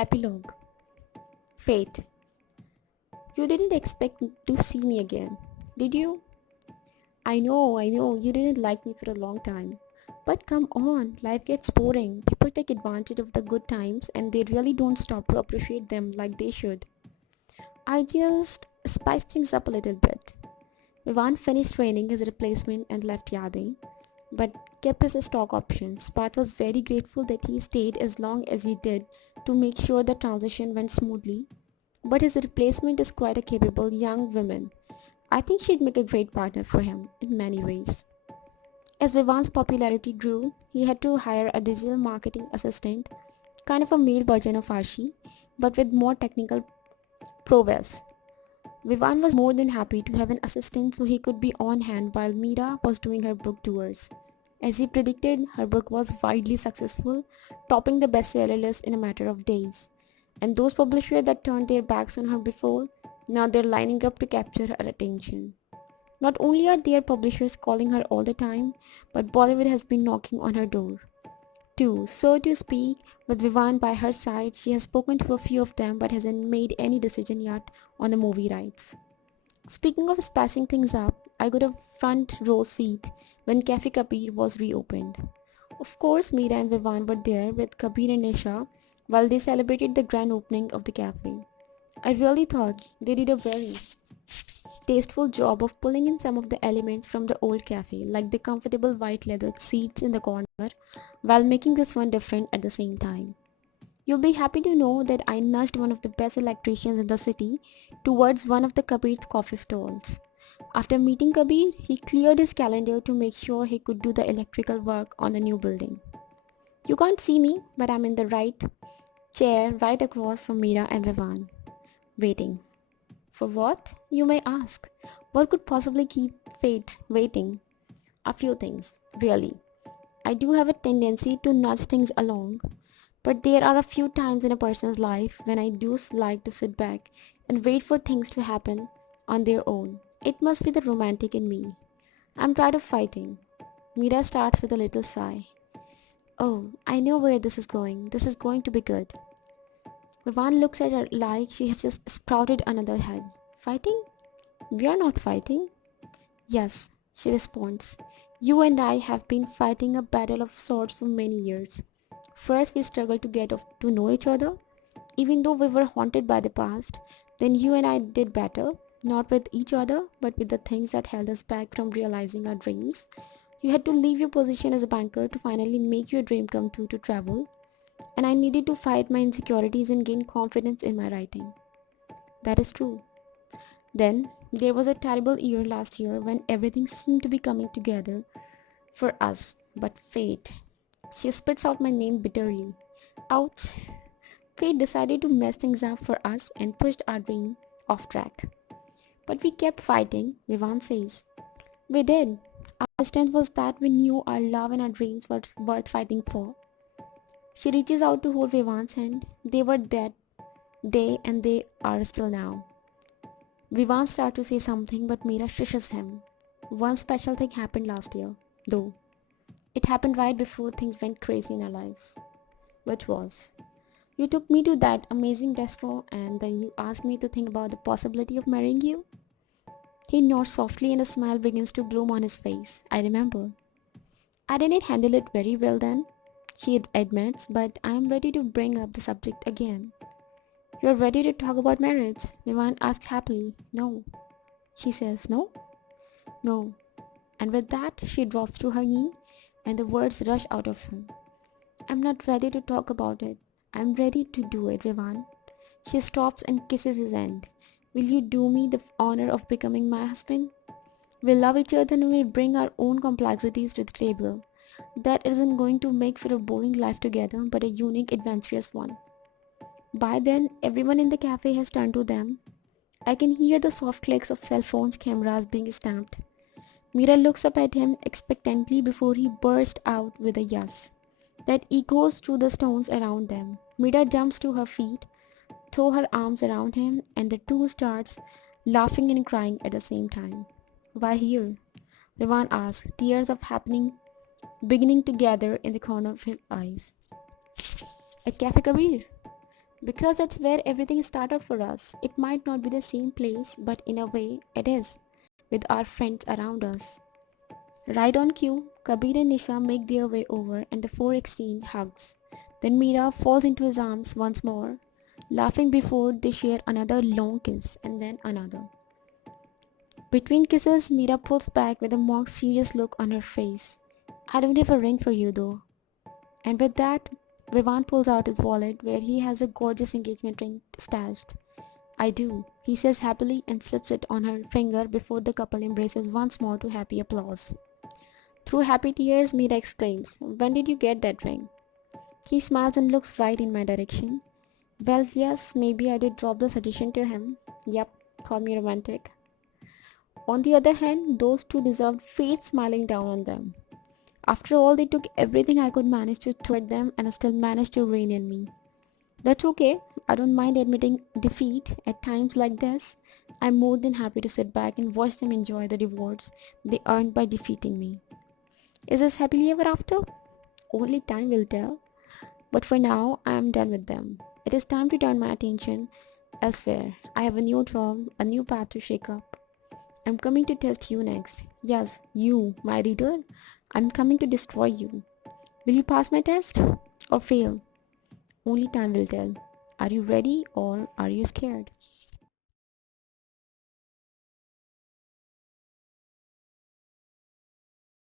Epilogue. Fate. You didn't expect to see me again, did you? I know, you didn't like me for a long time. But come on, life gets boring. People take advantage of the good times and they really don't stop to appreciate them like they should. I just spiced things up a little bit. Vivan finished training his replacement and left Yadi, but kept his stock options. Path was very grateful that he stayed as long as he did to make sure the transition went smoothly. But his replacement is quite a capable young woman. I think she'd make a great partner for him in many ways. As Vivan's popularity grew, he had to hire a digital marketing assistant, kind of a male version of Ashi, but with more technical prowess. Vivan was more than happy to have an assistant so he could be on hand while Mira was doing her book tours. As he predicted, her book was widely successful, topping the bestseller list in a matter of days. And those publishers that turned their backs on her before, now they're lining up to capture her attention. Not only are there publishers calling her all the time, but Bollywood has been knocking on her door too. So to speak, with Vivan by her side, she has spoken to a few of them but hasn't made any decision yet on the movie rights. Speaking of spicing things up, I got a front row seat when Cafe Kabir was reopened. Of course, Meera and Vivan were there with Kabir and Nisha while they celebrated the grand opening of the cafe. I really thought they did a very tasteful job of pulling in some of the elements from the old cafe, like the comfortable white leather seats in the corner, while making this one different at the same time. You'll be happy to know that I nudged one of the best electricians in the city towards one of the Kabir's coffee stalls. After meeting Kabir, he cleared his calendar to make sure he could do the electrical work on the new building. You can't see me, but I'm in the right chair right across from Mira and Vivan, waiting. For what? You may ask. What could possibly keep fate waiting? A few things, really. I do have a tendency to nudge things along, but there are a few times in a person's life when I do like to sit back and wait for things to happen on their own. It must be the romantic in me. I'm tired of fighting. Mira starts with a little sigh. Oh, I know where this is going. This is going to be good. Vivan looks at her like she has just sprouted another head. Fighting? We are not fighting. Yes, she responds. You and I have been fighting a battle of swords for many years. First, we struggled to to know each other, even though we were haunted by the past. Then you and I did better, not with each other, but with the things that held us back from realizing our dreams. You had to leave your position as a banker to finally make your dream come true to travel, and I needed to fight my insecurities and gain confidence in my writing. That is true. Then, there was a terrible year last year when everything seemed to be coming together for us, but fate. She spits out my name bitterly. Ouch! Fate decided to mess things up for us and pushed our dream off track. But we kept fighting, Vivan says. We did. Our strength was that we knew our love and our dreams were worth fighting for. She reaches out to hold Vivan's hand. They were that day and they are still now. Vivan starts to say something but Meera shushes him. One special thing happened last year, though. It happened right before things went crazy in our lives. Which was, you took me to that amazing restaurant and then you asked me to think about the possibility of marrying you. He nods softly and a smile begins to bloom on his face. I remember. I didn't handle it very well then, she admits, but I am ready to bring up the subject again. You're ready to talk about marriage? Vivan asks happily. No. She says, no? No. And with that, she drops to her knee and the words rush out of her. I'm not ready to talk about it. I'm ready to do it, Vivan. She stops and kisses his hand. Will you do me the honor of becoming my husband? We love each other and we bring our own complexities to the table. That isn't going to make for a boring life together, but a unique, adventurous one. By then, everyone in the cafe has turned to them. I can hear the soft clicks of cell phones' cameras being stamped. Mira looks up at him expectantly before he bursts out with a yes that echoes through the stones around them. Mira jumps to her feet, throws her arms around him, and the two starts laughing and crying at the same time. Why here? Vivan asks, tears of happening beginning to gather in the corner of his eyes. At Cafe Kabir. Because that's where everything started for us. It might not be the same place, but in a way, it is, with our friends around us. Right on cue, Kabir and Nisha make their way over and the four exchange hugs. Then Meera falls into his arms once more, laughing before they share another long kiss and then another. Between kisses, Meera pulls back with a more serious look on her face. I don't have a ring for you though. And with that, Vivant pulls out his wallet where he has a gorgeous engagement ring stashed. I do, he says happily and slips it on her finger before the couple embraces once more to happy applause. Through happy tears, Meera exclaims, when did you get that ring? He smiles and looks right in my direction. Well, yes, maybe I did drop the suggestion to him. Yep, call me romantic. On the other hand, those two deserved fate smiling down on them. After all, they took everything I could manage to throw at them and still managed to rein in me. That's okay. I don't mind admitting defeat at times like this. I'm more than happy to sit back and watch them enjoy the rewards they earned by defeating me. Is this happily ever after? Only time will tell. But for now, I am done with them. It is time to turn my attention elsewhere. I have a new job, a new path to shake up. I'm coming to test you next. Yes, you, my reader. I'm coming to destroy you. Will you pass my test or fail? Only time will tell. Are you ready or are you scared?